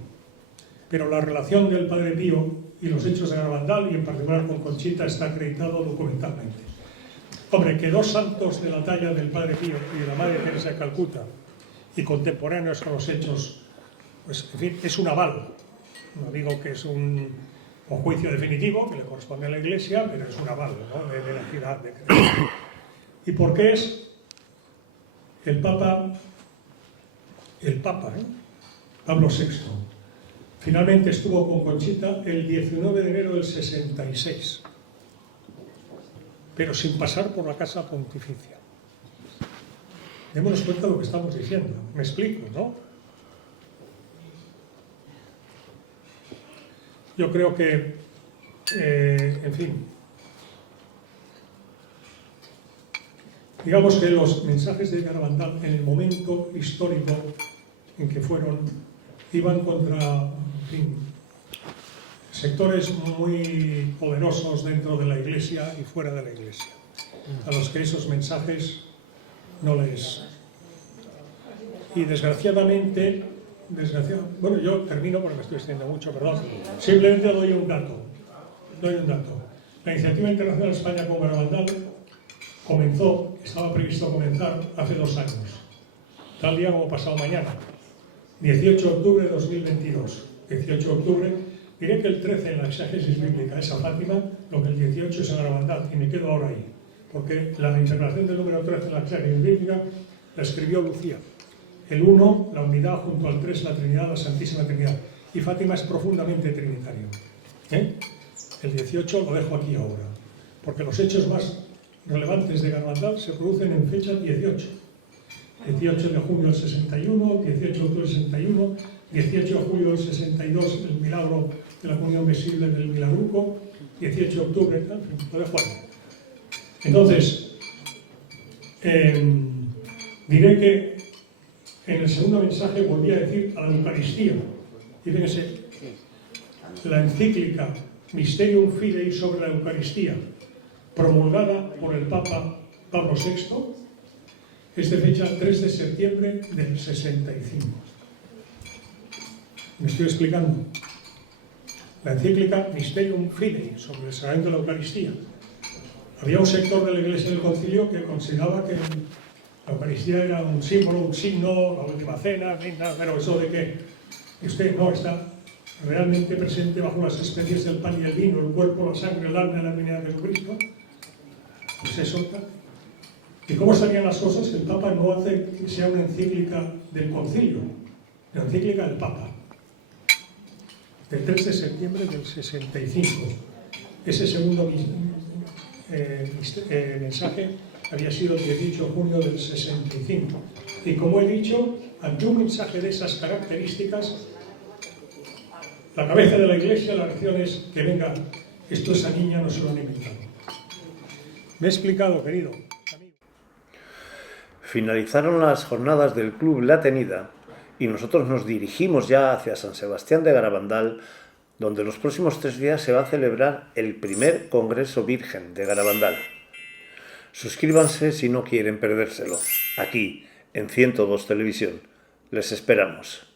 Pero la relación del padre Pío y los hechos de Garabandal, y en particular con Conchita, está acreditado documentalmente. Hombre, que dos santos de la talla del padre Pío y de la madre Teresa de Calcuta, y contemporáneos con los hechos, pues en fin, es un aval. No digo que es un juicio definitivo, que le corresponde a la Iglesia, pero es un aval, ¿no?, de veracidad de creer. ¿Y por qué es el Papa, Pablo VI? Finalmente estuvo con Conchita el 19 de enero del 66, pero sin pasar por la Casa Pontificia. Démonos cuenta de lo que estamos diciendo. Me explico, ¿no? Yo creo que, en fin, digamos que los mensajes de Garabandal en el momento histórico en que iban contra, en fin, sectores muy poderosos dentro de la Iglesia y fuera de la Iglesia, a los que esos mensajes no les Y desgraciadamente, bueno, yo termino porque me estoy extendiendo mucho, perdón. Simplemente doy un dato. La Iniciativa Internacional España con Garabandal comenzó, estaba previsto comenzar hace 2 años, tal día como pasado mañana, 18 de octubre de 2022. 18 de octubre, diré que el 13 en la exégesis bíblica es a Fátima, lo que el 18 es a Garabandal, y me quedo ahora ahí, porque la interpretación del número 13 en la exégesis bíblica la escribió Lucía. El 1, la unidad, junto al 3, la Trinidad, la Santísima Trinidad. Y Fátima es profundamente trinitario. El 18 lo dejo aquí ahora, porque los hechos más relevantes de Garabandal se producen en fecha 18. 18 de junio del 61, 18 de octubre del 61, 18 de julio del 62, el milagro de la comunión visible del Milagruco, 18 de octubre, en fin, lo dejo ahí. Entonces, diré que en el segundo mensaje volví a decir a la Eucaristía. Y fíjense, la encíclica Mysterium Fidei sobre la Eucaristía, promulgada por el Papa Pablo VI, es de fecha 3 de septiembre del 65. ¿Me estoy explicando? La encíclica Mysterium Fidei sobre el sacramento de la Eucaristía. Había un sector de la Iglesia del Concilio que consideraba que la Eucaristía era un símbolo, un signo, la última cena, pero eso de que usted no está realmente presente bajo las especies del pan y el vino, el cuerpo, la sangre, el alma y la divinidad de Jesucristo, pues eso. ¿Y cómo estarían las cosas? El Papa no hace que sea una encíclica del Concilio, la encíclica del Papa, del 3 de septiembre del 65. Ese segundo mensaje había sido el 18 de junio del 65. Y como he dicho, ante un mensaje de esas características, la cabeza de la Iglesia, la reacción es que venga, esto esa niña no se lo han inventado. ¿Me he explicado, querido? Finalizaron las jornadas del Club La Tenida y nosotros nos dirigimos ya hacia San Sebastián de Garabandal, donde los próximos 3 días se va a celebrar el primer Congreso Virgen de Garabandal. Suscríbanse si no quieren perdérselo, aquí, en 102 Televisión. Les esperamos.